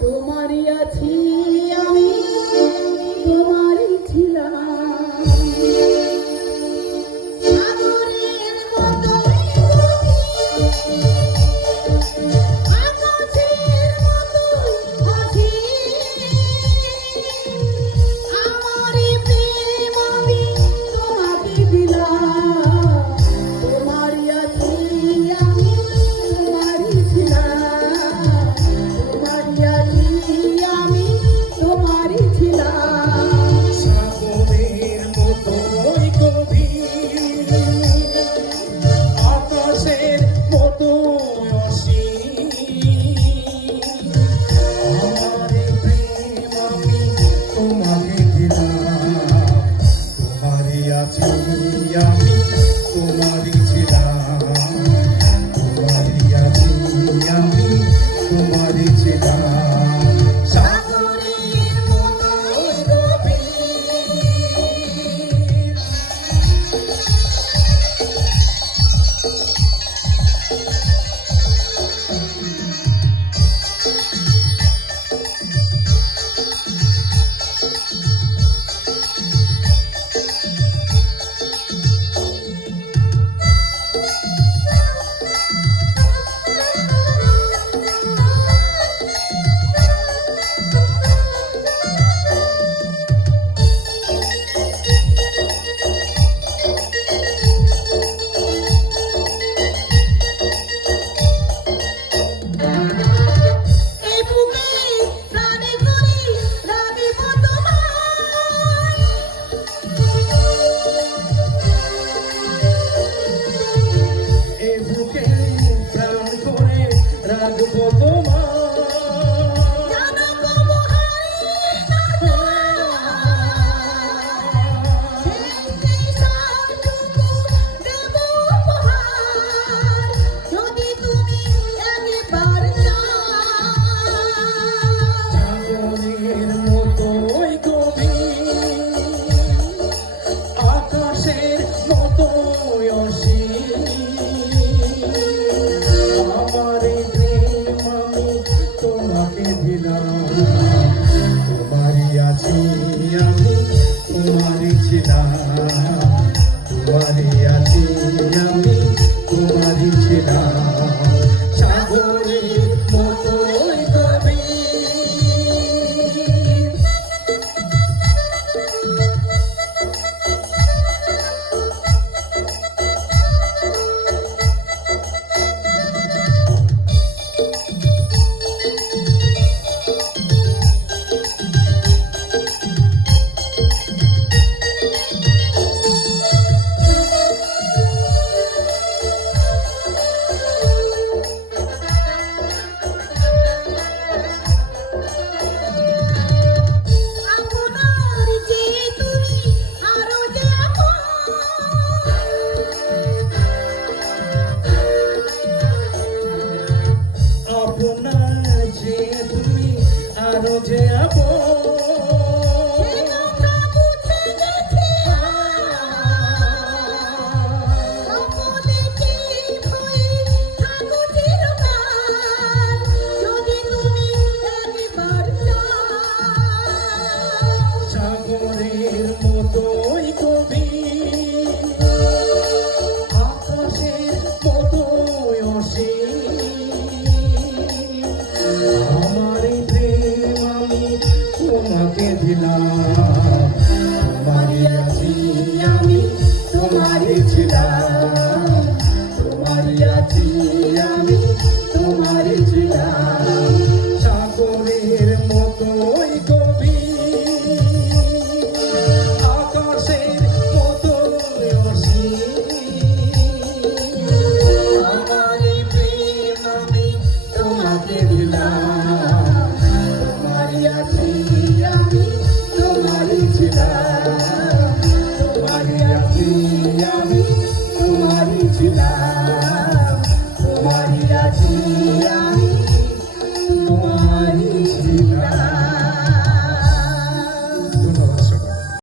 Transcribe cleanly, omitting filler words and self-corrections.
তোমারই আছি আমি, তোমারই ছিলাম। সাগরের মতো আকাশের মতো অধীর, আমারই প্রেম আমি তোমাকে দিলাম। তোমারই আছি আমি, তোমারই ছিলাম। তোমারই আছি আমি, তোমারই ছিলাম। সাগরের মতোই গভীর, আকাশের মতো অসীম, আমার প্রেম আমি তোমাকে দিলাম। তোমারই আছি আমি, তোমারই ছিলাম। তোমারই আছি আমি, তোমারই ছিলাম। সাগরের মতোই গভীর, এই বুকে প্রাণে করি রাখিব তোমায়। এ বুকে প্রাণ করে রাখবো তোমার। জানো গো মহারি সেই সবটুকু দেব উপহার, যদি তুমি একবার চাও। সাগরের মতোই গভীর, আকাশের মতোই অসীম, আমার প্রেম আমি তোমাকে দিলাম। তোমারই আছি আমি, তোমারই ছিলাম। তোমারই আছি আমি, তোমারই ছিলাম। সাগরের মতোই গভীর, আপনার যে তুমি আরো যে আপন, আপনার যে তুমি আরো যে আপন, সে কথা বুঝে গেছি সকলেকে হয়ে থাকো চিরকাল, যদি তুমি একবার চাও। সাগরের মতোই গভীর, আকাশের মতোই অসীম, আমার প্রেম আমি তোমাকে দিলাম। তোমারই আছি আমি, তোমারই ছিলাম। তোমারই আছি আমি, তোমারই ছিলাম। সাগরের মতোই গভীর, আকাশের মতোই অসীম, আমারই প্রেম আমি তোমাকে দিলাম। তোমারই আছি আমি, তোমারই ছিলাম। তোমারই আছি আমি।